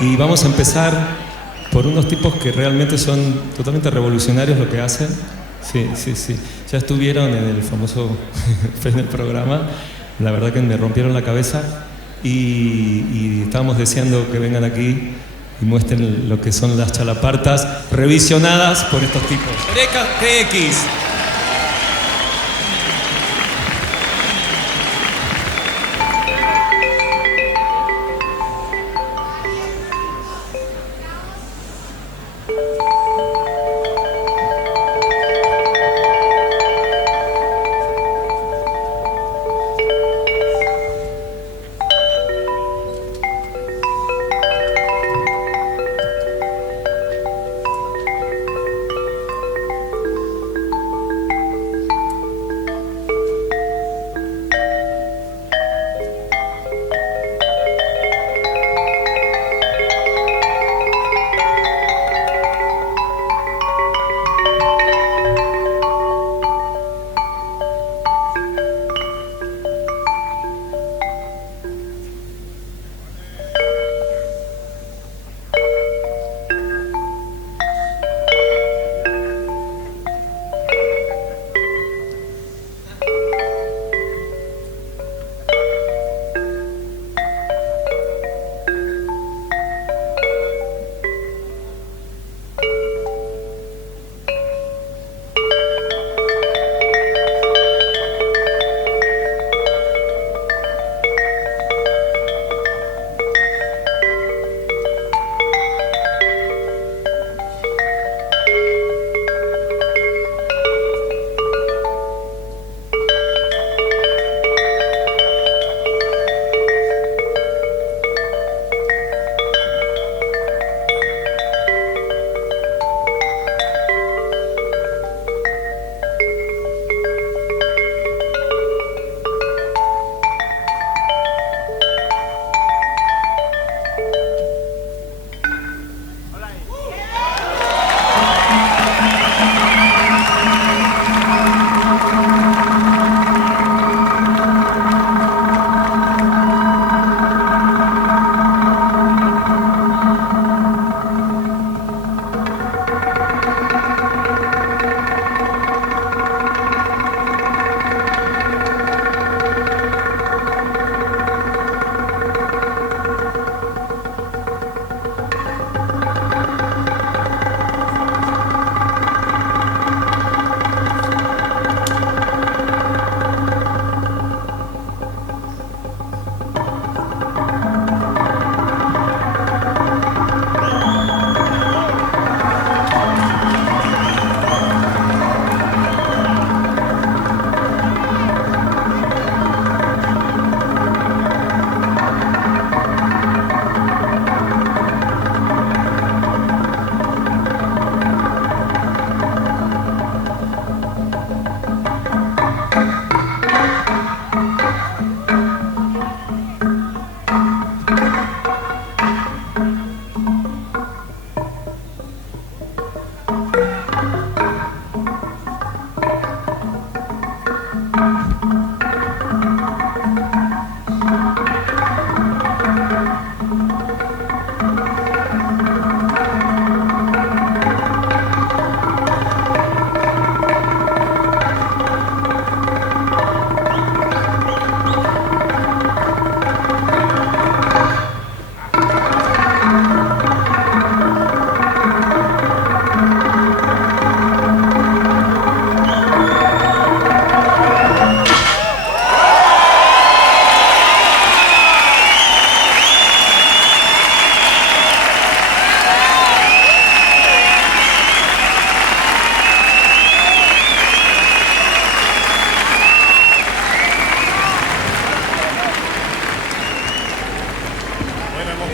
Y vamos a empezar por unos tipos que realmente son totalmente revolucionarios lo que hacen. Sí. Ya estuvieron en el famoso en el programa. La verdad que me rompieron la cabeza y estábamos deseando que vengan aquí y muestren lo que son las chalapartas revisionadas por estos tipos. Eureka TX.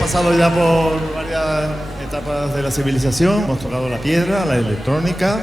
Pasado ya por varias etapas de la civilización, hemos tocado la piedra, la electrónica,